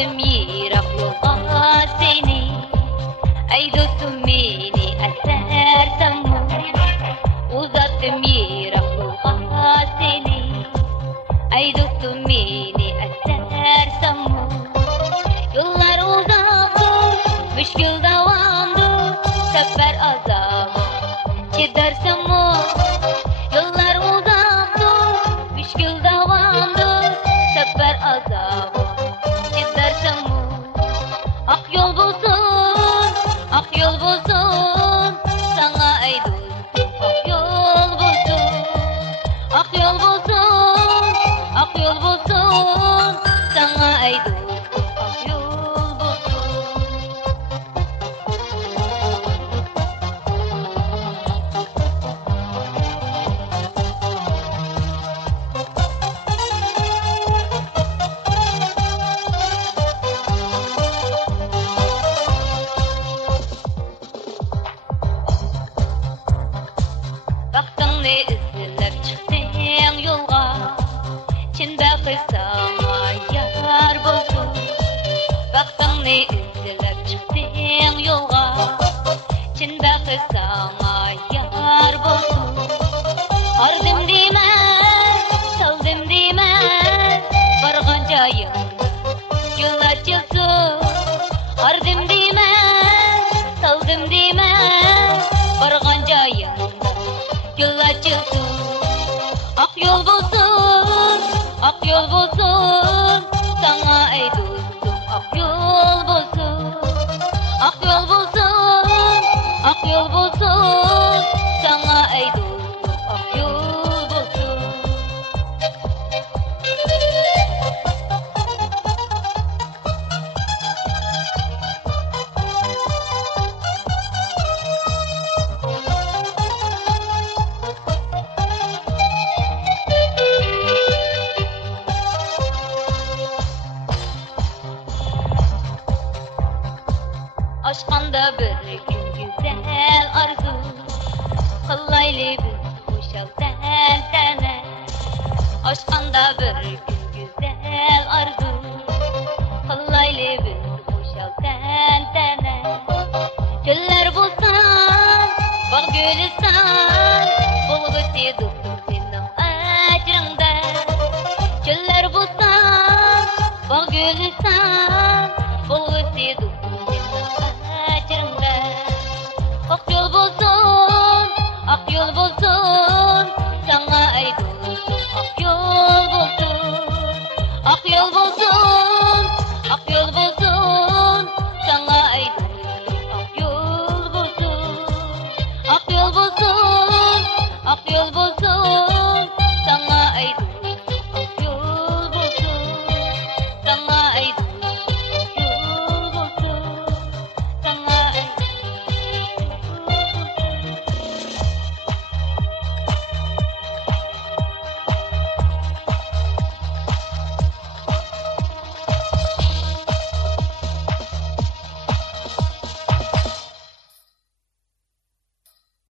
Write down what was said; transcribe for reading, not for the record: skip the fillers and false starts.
Uzattım yirak yolga seni, ey dostum beni esersen mi? Uzattım yirak yolga seni, ey dostum beni esersen mi? Yollar uzaktur, müşkül davamdır, sefer azabı çedersen mi? Yollar uzaktur, müşkül davamdır, sefer azabı çedersen mi? Ak yol bulsun, ak yol bulsun, sana ey dostum ak yol bulsun. Ak yol bulsun, ak yol bulsun, sana ey dostum ak yol bulsun. Baktın ne izlep çıktın yolga, Çin bakı sana yar bulsun. Baktın ne izlep çıktın yolga, Çin bakı sana yar bulsun. Ardım deme, saldım deme, vargan jayım yol açılsın. Ardım deme, saldım deme, vargan jayım yol açılsın. Ak yol bulsun, ak yol bulsun, sana ey dostum ak yol bulsun. Ak yol bulsun, ak yol bulsun, sana ey dostum ak yol bulsun. Aşkanda bir gün güzel arzu, kılaylı bir kuşak sen tene. Aşkanda bir gün güzel arzu,